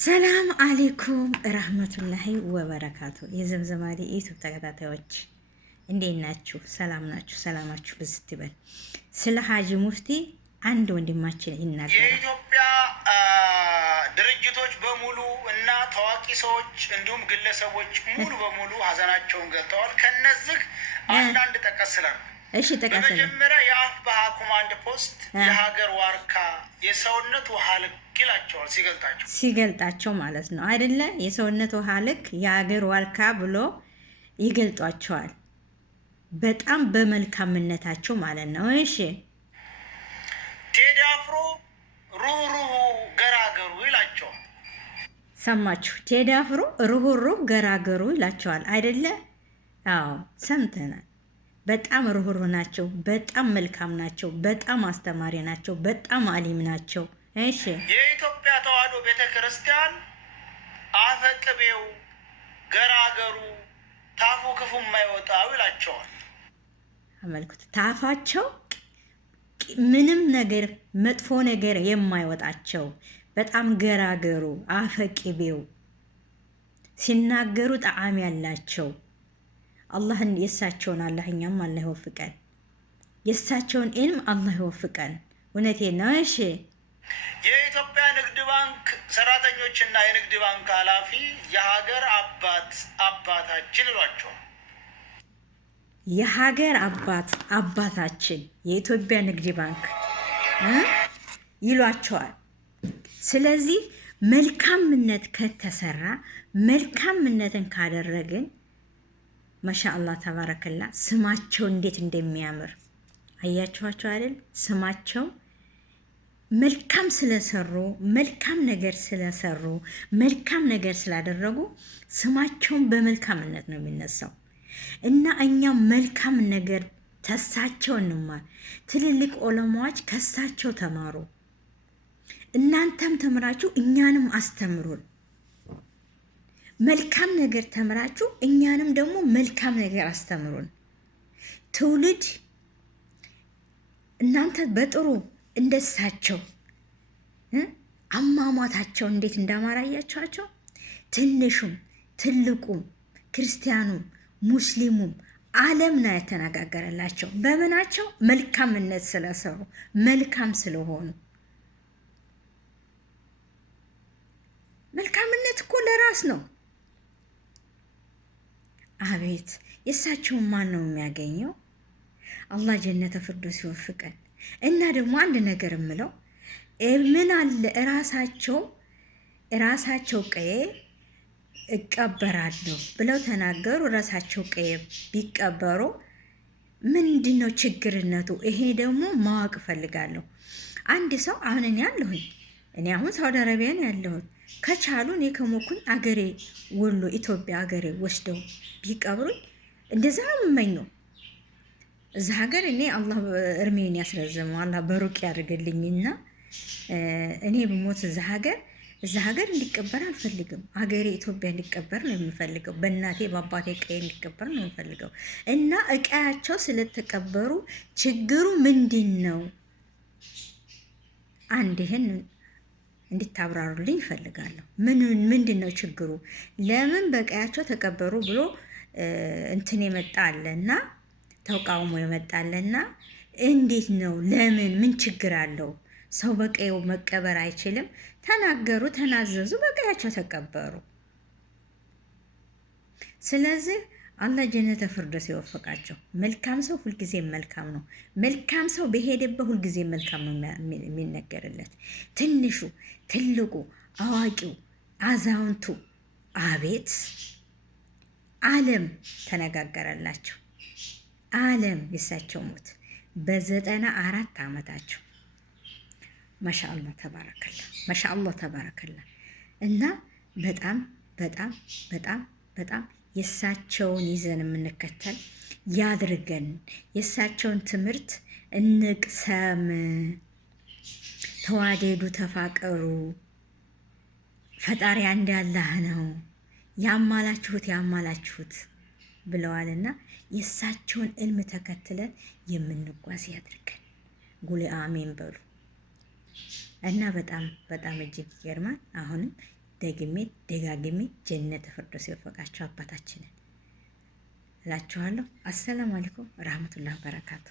ሰላም አሌይኩም ረህመቱላሂ ወበረካቱ። የዘምዘማሪ ዩቱብ ተከታታዮች እንዴት ናችሁ? ሰላም ናችሁ? ሰላማችሁ ብዝት ይበል። ስለ ሀጂ ሙፍቲ አንድ ወንድማችን ይናገራል። የኢትዮጵያ ድርጅቶች በሙሉ እና ታዋቂ ሰዎች እንዲሁም ግለሰቦች ሙሉ በሙሉ ሀዘናቸውን ገልጠዋል። ከነዚህ አንዳንድ ጠቀስላል። እሺ ጠቀስላል። በመጀመሪያ የአፋብኃ ኮማንድ ፖስት የሀገር ዋርካ የሰውነት ውሃ ልክ ይላቸዋል ሲገልጣቸው ማለት ነው አይደለ? የሰውነት ውሃ ልክ የሀገር ዋርካ ብሎ ይገልጧቸዋል። በጣም በመልካምነታቸው ማለት ነው። እሺ ቴዲ አፍሮ ሩህሩህ ገራገሩ ይላቸዋል። ሰማችሁ? ቴዲ አፍሮ ሩህሩህ ገራገሩ ይላቸዋል አይደለ? አዎ ሰምተናል። በጣም ሩህሩህ ናቸው። በጣም መልካም ናቸው። በጣም አስተማሪ ናቸው። በጣም አሊም ናቸው። እሺ የኢትዮጵያ ተዋሕዶ ቤተክርስቲያን አፈቅቤው ገራገሩ ታፉ ክፉ የማይወጣው ይላቸዋል። አመልኩት። ታፋቸው ምንም ነገር መጥፎ ነገር የማይወጣቸው በጣም ገራገሩ አፈቅቤው ሲናገሩ ጣዕም ያላቸው አላህን የሳቸውን አላህኛም አላህ ይወፍቀን። የሳቸውን ኢልም አላህ ይወፍቀን። እውነቴን ነው። እሺ የኢትዮጵያ ንግድ ባንክ ሰራተኞችና የንግድ ባንክ ኃላፊ የሀገር አባታችን ይሏቸዋል። የሀገር አባታችን የኢትዮጵያ ንግድ ባንክ ይሏቸዋል። ስለዚህ መልካምነት ከተሰራ መልካምነትን ካደረግን ማሻአላህ ተባረከላ ስማቸው እንዴት እንደሚያምር አያችኋቸው አይደል? ስማቸው መልካም ስለሰሩ መልካም ነገር ስለሰሩ መልካም ነገር ስላደረጉ ስማቸውን በመልካምነት ነው የሚነሳው። እና እኛም መልካም ነገር ተሳቸው እንማር። ትልልቅ ዑለማዎች ከሳቸው ተማሩ። እናንተም ተምራችሁ እኛንም አስተምሩን። መልካም ነገር ተምራችሁ እኛንም ደግሞ መልካም ነገር አስተምሩን። ትውልድ እናንተ በጥሩ እንደሳቸው አሟሟታቸው እንዴት እንዳማራያቸዋቸው ትንሹም ትልቁም ክርስቲያኑም ሙስሊሙም ዓለም ነው የተነጋገረላቸው። በምናቸው መልካምነት ስለሰሩ መልካም ስለሆኑ። መልካምነት እኮ ለራስ ነው። አቤት የእሳቸውን ማን ነው የሚያገኘው? አላህ ጀነተ ፊርደውስ ይወፍቀን። እና ደግሞ አንድ ነገር የምለው ምን አለ ራሳቸው ቀዬ እቀበራለሁ ብለው ተናገሩ። ራሳቸው ቀዬ ቢቀበሩ ምንድን ነው ችግርነቱ? ይሄ ደግሞ ማወቅ እፈልጋለሁ። አንድ ሰው አሁን እኔ አሁን ሳውዲ አረቢያ ነው ያለሁት። ከቻሉ እኔ ከሞኩኝ አገሬ ወሎ ኢትዮጵያ አገሬ ወስደው ቢቀብሩኝ እንደዛ ነው የምመኘው። እዛ ሀገር እኔ አላህ እርሜን ያስረዝመው አላህ በሩቅ ያድርግልኝና እኔ ብሞት እዛ ሀገር እንዲቀበር አልፈልግም። ሀገሬ ኢትዮጵያ እንዲቀበር ነው የምፈልገው። በእናቴ በአባቴ ቀይ እንዲቀበር ነው የምፈልገው። እና እቃያቸው ስለተቀበሩ ችግሩ ምንድን ነው? አንድ ይህን እንድታብራሩልኝ ይፈልጋለሁ። ምንድን ነው ችግሩ? ለምን በቀያቸው ተቀበሩ ብሎ እንትን የመጣ አለና ተቃውሞ የመጣለና እንዴት ነው? ለምን? ምን ችግር አለው? ሰው በቀየው መቀበር አይችልም? ተናገሩ፣ ተናዘዙ፣ በቀያቸው ተቀበሩ። ስለዚህ አላህ ጀነተ ፊርደውስ ይወፍቃቸው። መልካም ሰው ሁልጊዜ መልካም ነው። መልካም ሰው በሄደበት ሁልጊዜ መልካም ነው የሚነገርለት። ትንሹ፣ ትልቁ፣ አዋቂው፣ አዛውንቱ አቤት ዓለም ተነጋገረላቸው። ዓለም የሳቸው ሞት በ94 ዓመታቸው ማሻአላህ ተባረከላ ማሻአላህ ተባረከላ። እና በጣም በጣም በጣም በጣም የሳቸውን ይዘን የምንከተል ያድርገን። የሳቸውን ትምህርት እንቅሰም። ተዋደዱ፣ ተፋቀሩ። ፈጣሪ አንድ አላህ ነው። ያማላችሁት ብለዋልና የሳቸውን ዕልም ተከትለን የምንጓዝ ያድርገን። ጉሊ አሜን በሉ። እና በጣም በጣም እጅግ ይገርማል። አሁንም ደግሜ ደጋግሜ ጀነት ፍርዶስ የወፈቃቸው አባታችንን እላችኋለሁ። አሰላሙ አለይኩም ረህመቱላሂ ወበረካቱ።